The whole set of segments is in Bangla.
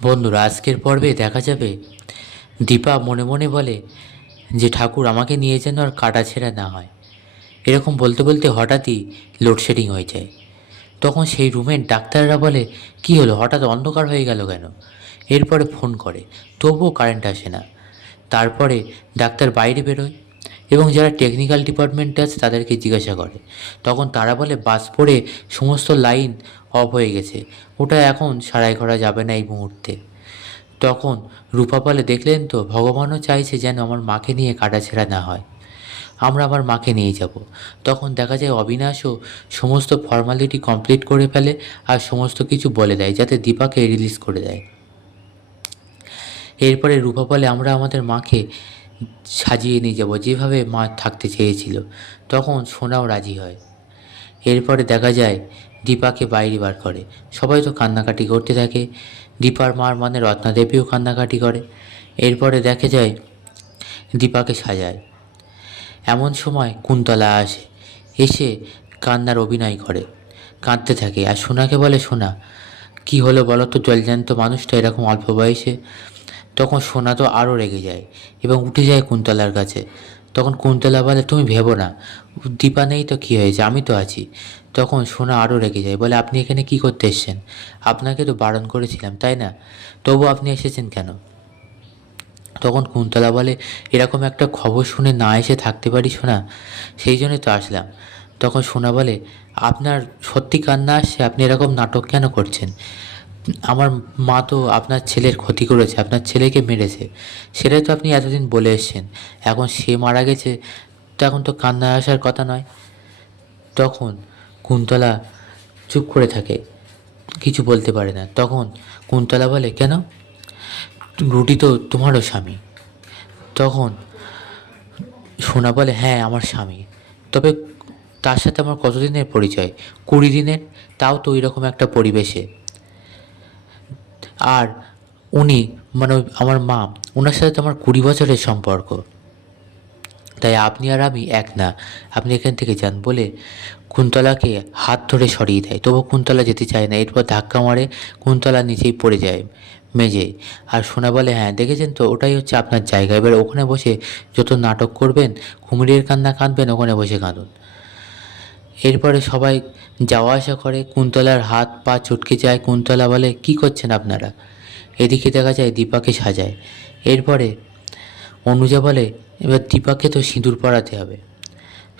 বন্ধুরা, আজকের পর্বে দেখা যাবে দীপা মনে মনে বলে যে ঠাকুর আমাকে নিয়ে যেন আর কাটাছেঁড়া না হয়। এরকম বলতে বলতে হঠাৎই লোডশেডিং হয়ে যায়। তখন সেই রুমের ডাক্তাররা বলে, কি হলো, হঠাৎ অন্ধকার হয়ে গেল কেন? এরপরে ফোন করে, তবুও কারেন্ট আসে না। তারপরে ডাক্তার বাইরে বেরোয় এবং যারা টেকনিক্যাল ডিপার্টমেন্টে আছে তাদেরকে জিজ্ঞাসা করে। তখন তারা বলে বাস পড়ে সমস্ত লাইন অফ হয়ে গেছে, ওটা এখন সারাই করা যাবে না এই মুহূর্তে। তখন রূপা বলে, দেখলেন তো, ভগবানও চাইছে যেন আমার মাকে নিয়ে কাটাছেঁড়া না হয়, আমরা আমার মাকে নিয়ে যাব। তখন দেখা যায় অবিনাশও সমস্ত ফর্মালিটি কমপ্লিট করে ফেলে আর সমস্ত কিছু বলে দেয় যাতে দীপাকে রিলিজ করে দেয়। এরপরে রূপা বলে, আমরা আমাদের মাকে সাজিয়ে নিয়ে যাব যেভাবে মা থাকতে চেয়েছিল। তখন সোনাও রাজি হয়। এরপরে দেখা যায় দীপাকে বাইরে বার করে। সবাই তো কান্নাকাটি করতে থাকে, দীপার মার মানে রত্নাদেবীও কান্নাকাটি করে। এরপরে দেখা যায় দীপাকে সাজায়। এমন সময় কুন্তলা আসে, এসে কান্নার অভিনয় করে, কাঁদতে থাকে আর সোনাকে বলে, সোনা কি হলো বলো তো, জলজ্যান্ত মানুষটা এরকম অল্প বয়সে। তখন সোনা তো আরও রেগে যায় এবং উঠে যায় কুন্তলার কাছে। তখন কুন্তলা বলে, তুমি ভেবো না, দীপা নেই তো কী হয়েছে, আমি তো আছি। তখন সোনা আরও রেগে যায়, বলে, আপনি এখানে কি করতে এসেছেন? আপনাকে তো বারণ করেছিলাম, তাই না? তবু আপনি এসেছেন কেন? তখন কুন্তলা বলে, এরকম একটা খবর শুনে না এসে থাকতে পারি সোনা, সেই জন্যই তো আসলাম। তখন সোনা বলে, আপনার সত্যি কান্না আসছে, আপনি এরকম নাটক কেন করছেন? আমার মা তো আপনার ছেলের ক্ষতি করেছে, আপনার ছেলেকে মেরেছে, সেটাই তো আপনি এতদিন বলে এসছেন। এখন সে মারা গেছে, তো এখন তো কান্না আসার কথা নয়। তখন কুন্তলা চুপ করে থাকে, কিছু বলতে পারে না। তখন কুন্তলা বলে, কেন, রুটি তো তোমারও স্বামী। তখন সোনা বলে, হ্যাঁ আমার স্বামী, তবে তার সাথে আমার কতদিনের পরিচয়? 20 দিনের, তাও তো এরকম একটা পরিবেশে। আর উনি মানে আমার মা, ওনার সাথে তো আমার 20 বছরের সম্পর্ক, তাই আপনি আর আমি এক না, আপনি এখান থেকে যান বলে কুন্তলাকে হাত ধরে সরিয়ে দেয়। তবু কুন্তলা যেতে চায় না। এরপর ধাক্কা মারে, কুন্তলা নিচেই পড়ে যায় মেঝে। আর সোনা বলে, হ্যাঁ দেখেছেন তো, ওটাই হচ্ছে আপনার জায়গা, এবার ওখানে বসে যত নাটক করবেন, কুমিরের কান্না কাঁদবেন, ওখানে বসে কাঁদুন। এরপরে সবাই যাওয়া আসা করে, কুন্তলার হাত পা চটকে যায়। কুন্তলা বলে, কি করছেন আপনারা? এদিকে দেখা যায় দীপাকে সাজায়। এরপরে অনুজা বলে, এবার দীপাকে তো সিঁদুর পরাতে হবে।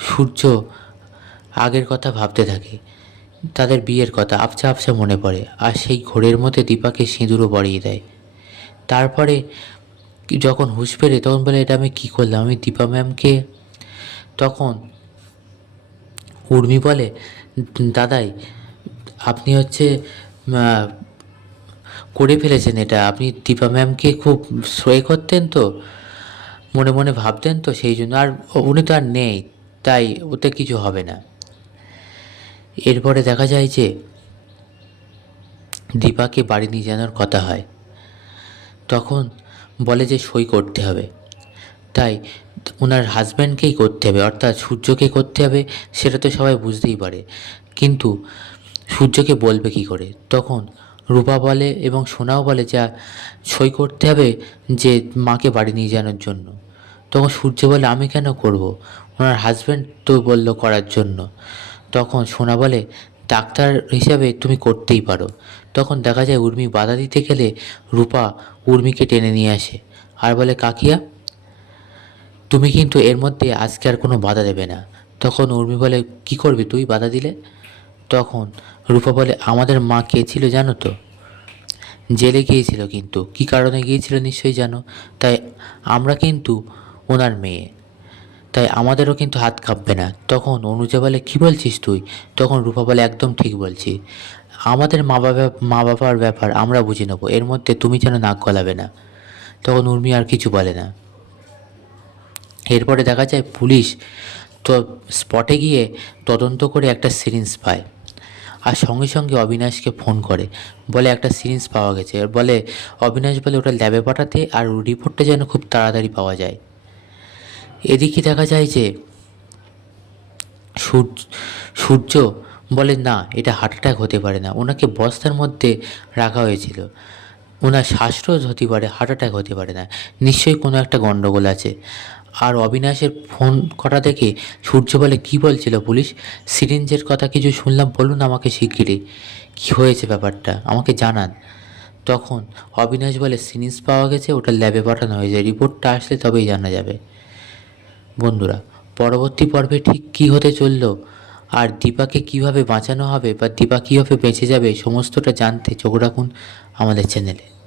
সূর্য আগের কথা ভাবতে থাকে, তাদের বিয়ের কথা আবছা আবছা মনে পড়ে, আর সেই ঘোরের মধ্যে দীপাকে সিঁদুরও পরিয়ে দেয়। তারপরে যখন হুঁশ ফেরে তখন বলে, এটা আমি কী করলাম, আমি দীপা ম্যামকে। তখন উর্মি বলে, দাদাই আপনি হচ্ছে আহ, করে ফেলেছেন এটা, আপনি দীপা ম্যামকে খুব শ্রয় করতেন তো, মনে মনে ভাবতেন তো, সেই জন্য। আর উনি তো আর নেই, তাই ওতে কিছু হবে না। এরপরে দেখা যায় যে দীপাকে বাড়ি নিয়ে যাওয়ার কথা হয়। তখন বলে যে সই করতে হবে, তাই ওনার হাজব্যান্ডকেই করতে হবে, অর্থাৎ সূর্যকে করতে হবে। সেটা তো সবাই বুঝতেই পারে, কিন্তু সূর্যকে বলবে কি করে? তখন রূপা বলে এবং সোনাও বলে, যা সই করতে হবে যে মাকে বাড়ি নিয়ে যাওয়ার জন্য। তখন সূর্য বলে, আমি কেন করব, ওনার হাজব্যান্ড তো বলল করার জন্য। তখন সোনা বলে, ডাক্তার হিসাবে তুমি করতেই পারো। তখন দেখা যায় উর্মি বাধা দিতে গেলে রূপা উর্মিকে টেনে নিয়ে আসে আর বলে, কাকিয়া তুমি কিন্তু এর মধ্যে আজকে আর কোনো বাধা দেবে না। তখন উর্মি বলে, কি করবি তুই বাধা দিলে? তখন রূপা বলে, আমাদের মা কে ছিল জানো তো? জেলে গিয়েছিল, কিন্তু কি কারণে গিয়েছিল নিশ্চয়ই জানো। তাই আমরা কিন্তু ওনার মেয়ে, তাই আমাদেরও কিন্তু হাত কাঁপবে না। তখন অনুজা বলে, কী বলছিস তুই? তখন রূপা বলে, একদম ঠিক বলছি, আমাদের মা বাবার ব্যাপার আমরা বুঝে নেবো, এর মধ্যে তুমি যেন নাক গলাবে না। তখন উর্মি আর কিছু বলে না। এরপরে দেখা যায় পুলিশ তো স্পটে গিয়ে তদন্ত করে একটা সিরিঞ্জ পায়, আর সঙ্গে সঙ্গে অবিনাশকে ফোন করে, বলে একটা সিরিঞ্জ পাওয়া গেছে। আর বলে, অবিনাশ বলে ওটা ল্যাবে পাঠাতে, আর রিপোর্টটা যেন খুব তাড়াতাড়ি পাওয়া যায়। এদিকে দেখা যায় যে সূর্য সূর্য বলে, না এটা হার্ট অ্যাটাক হতে পারে না, ওনাকে বস্তার মধ্যে রাখা হয়েছিল। ওনার শ্বাসরোধ হতে পারে, হার্ট অ্যাটাক হতে পারে না, নিশ্চয়ই কোনো একটা গণ্ডগোল আছে। আর অবিনাশের ফোন করা দেখে সূর্য বলে, কী বলছিল পুলিশ? সিরিঞ্জের কথা কিছু শুনলাম, বলুন আমাকে শিগগিরই, কী হয়েছে ব্যাপারটা আমাকে জানান। তখন অবিনাশ বলে, সিরিঞ্জ পাওয়া গেছে, ওটা ল্যাবে পাঠানো হয়েছে, রিপোর্টটা আসলে তবেই জানা যাবে। বন্ধুরা, পরবর্তী পর্বে ঠিক কী হতে চলল, আর দীপাকে কিভাবে বাঁচানো হবে বা দীপা কীভাবে বেঁচে যাবে, সমস্তটা জানতে চোখ রাখুন আমাদের চ্যানেলে।